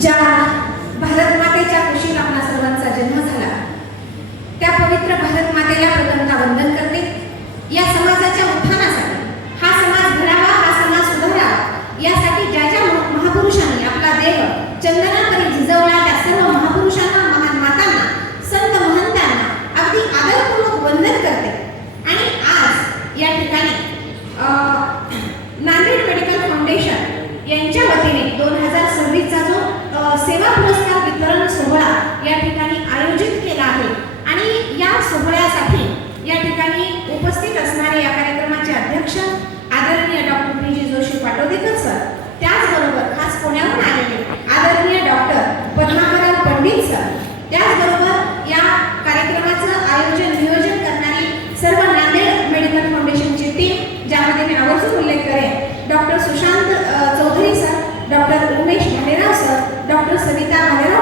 ज्या भारत मातेच्या कुशीत आपला सर्वांचा जन्म झाला त्या पवित्र भारत मातेला प्रथमता वंदन Samita, manera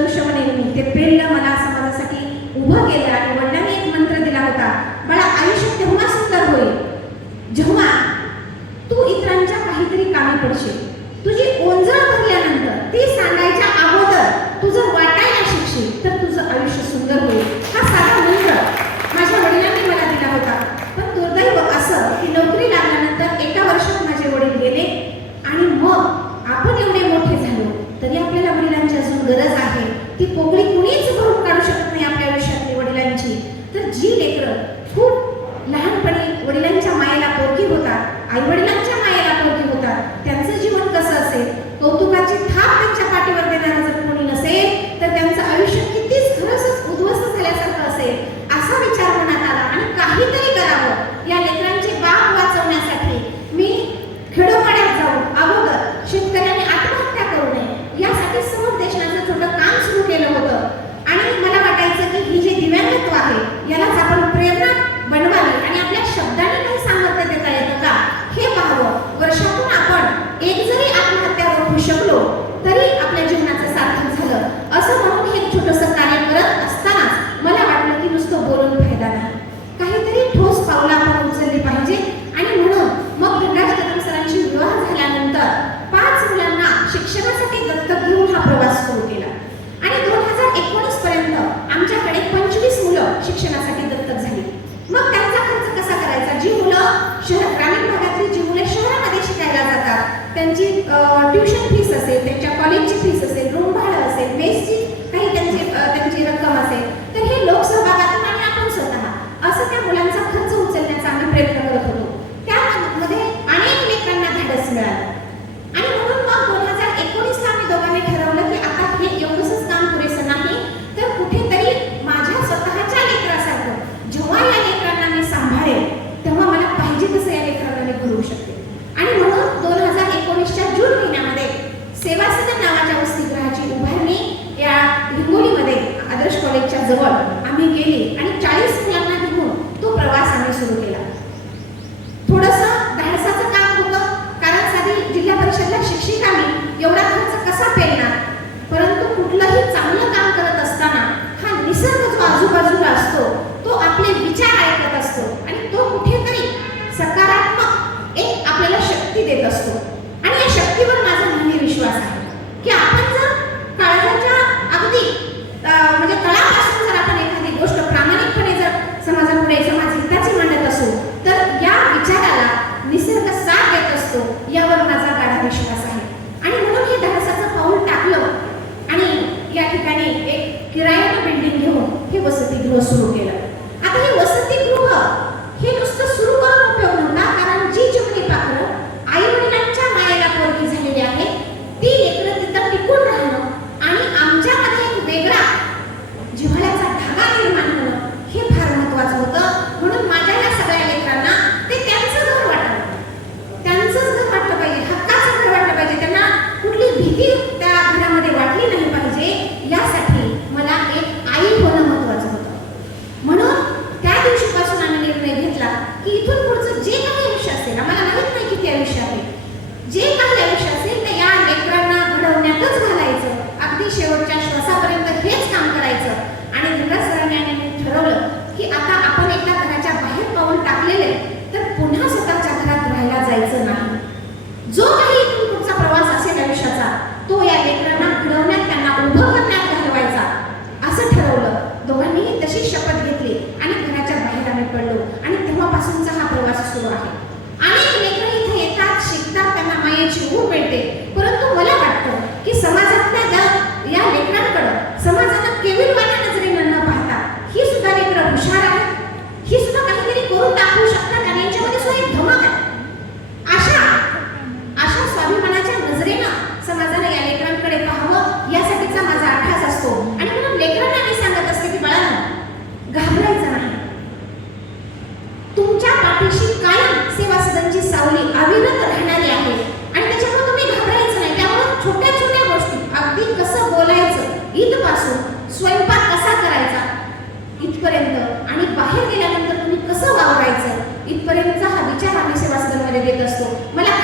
ऋषभनेंनी ते पेल्ल मला समाजासाठी उभं केलं आणि वडिलांनी एक मंत्र दिला होता मला आयुष्य तेव्हा सुंदर होईल. जेव्हा तू इतरांच्या काहीतरी कामी पडशील शहर ग्रामीण भागातली जी मुले शहरामध्ये शिकायला जातात त्यांची ट्युशन फीस असेल त्यांच्या कॉलेजची फीस असेल रूम भाडं असेल मेसची काही त्यांची त्यांची रक्कम असेल तर हे लोकसहभागातून आणि आपण स्वतः असं त्या मुलांचा खर्च उचलण्याचा आम्ही प्रयत्न करत होतो. परिषदला शिक्षिकांनी एवढा खर्च कसा पेलणार? परंतु कुठलंही चांगलं काम करत असताना हा निसर्ग जो आजूबाजूला असतो तो आपले विचार ऐकत असतो आणि तो कुठेतरी सकारात्मक एक आपल्याला शक्ती देत असतो. आणि या शक्तीवर माझा नेहमी विश्वास आहे. тисяча वगैरेचा हा विचार आम्ही सेवा सदनमध्ये देत असतो मला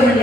de un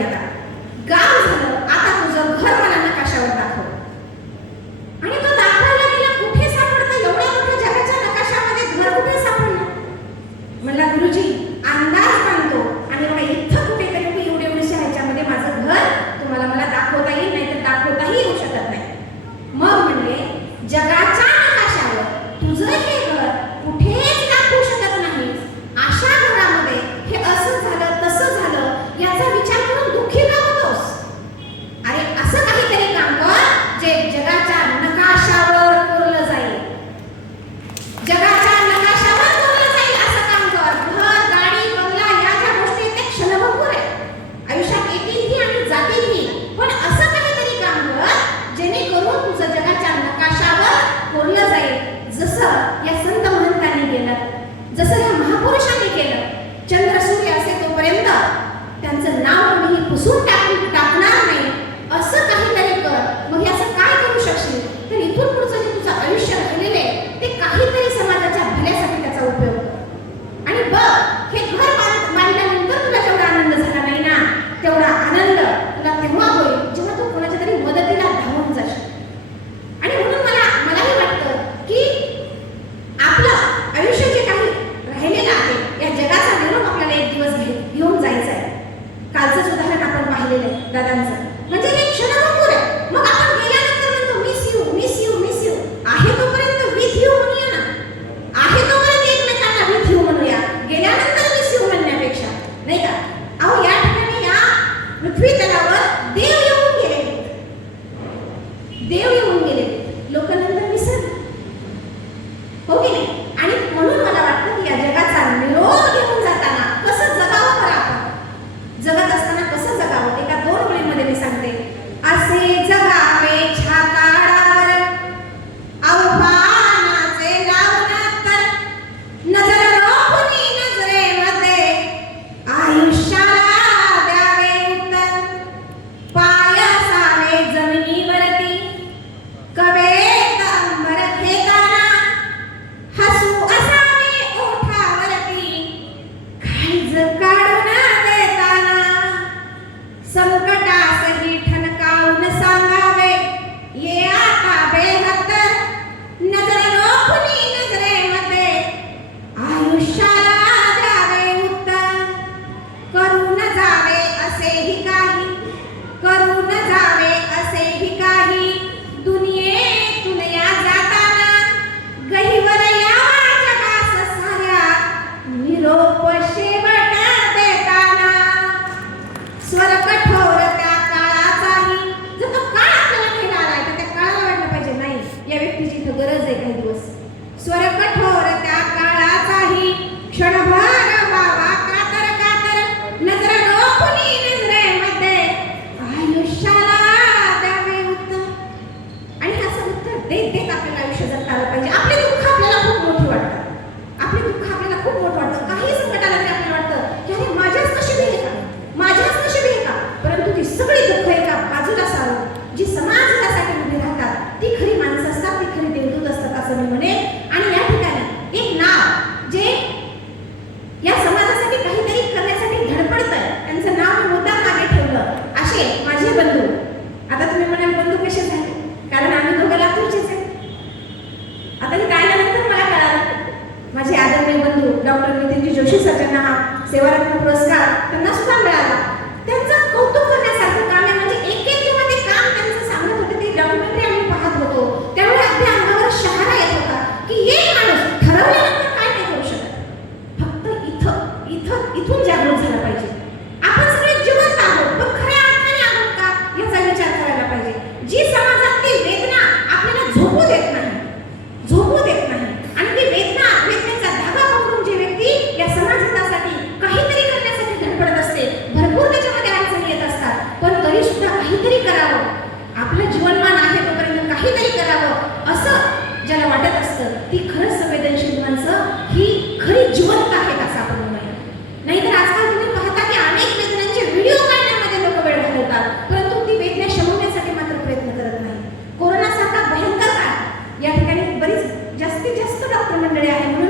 മാത്രമല്ല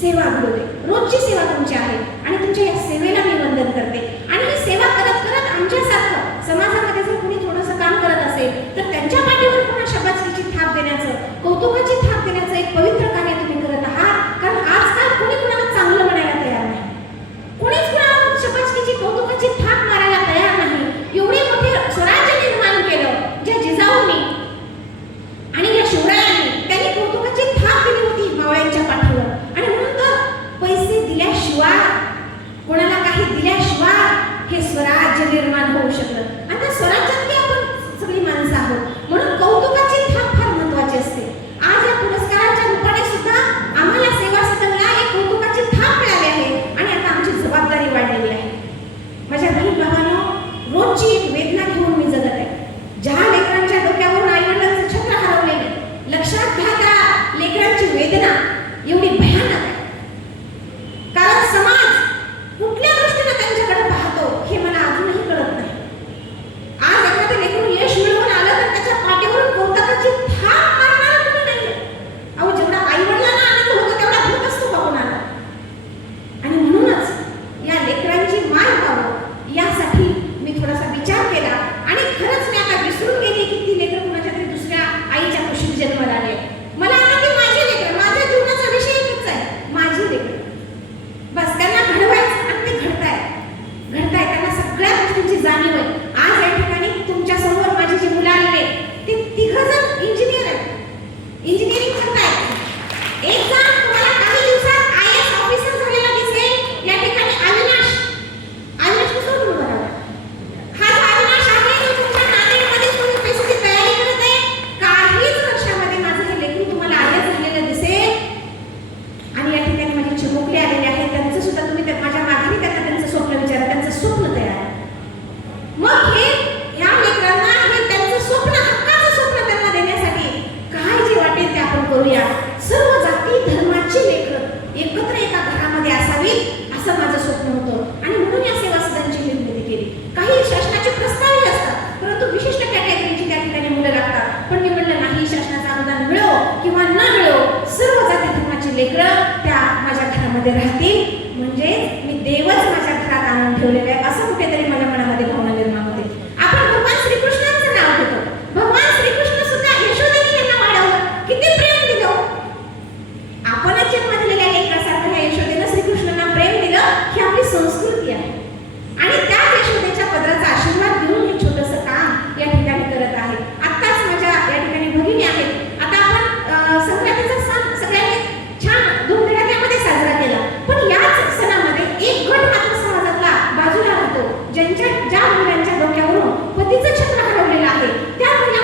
सेवा घडू दे रोजची सेवा तुमची आंधळ्यांच्या डोक्यावरून पतीचं छत्र हरवलेलं आहे. त्यामुळे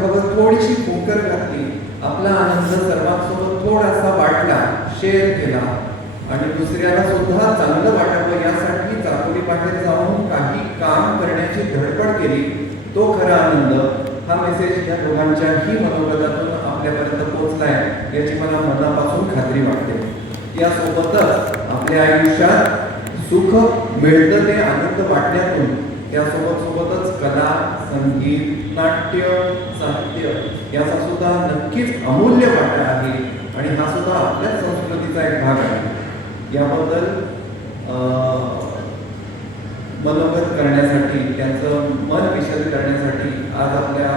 खबर थोडीशी फुंकर घातली. आपला आनंद सर्वांसोबत थोडासा वाटला शेअर केला. आणि दुसऱ्याला सुद्धा चांगलं वाटावं यासाठी चाकोरी बाहेर जाऊन काही काम करण्याची धडपड केली. तो खरा आनंद हा मेसेज या दोघांच्याही मनोगतातून आपल्यापर्यंत पोहोचलाय याची मला मनापासून खात्री वाटते. यासोबतच आपल्या आयुष्यात सुख मिळतं ते आनंद वाटण्यातून त्यासोबत सोबतच कला संगीत नाट्य साहित्य याचा सुद्धा नक्कीच अमूल्य वाटा आहे आणि हा सुद्धा आपल्या संस्कृतीचा एक भाग आहे. याबद्दल अं, मनोगत करण्यासाठी त्यांचं मन विशद करण्यासाठी आज आपल्या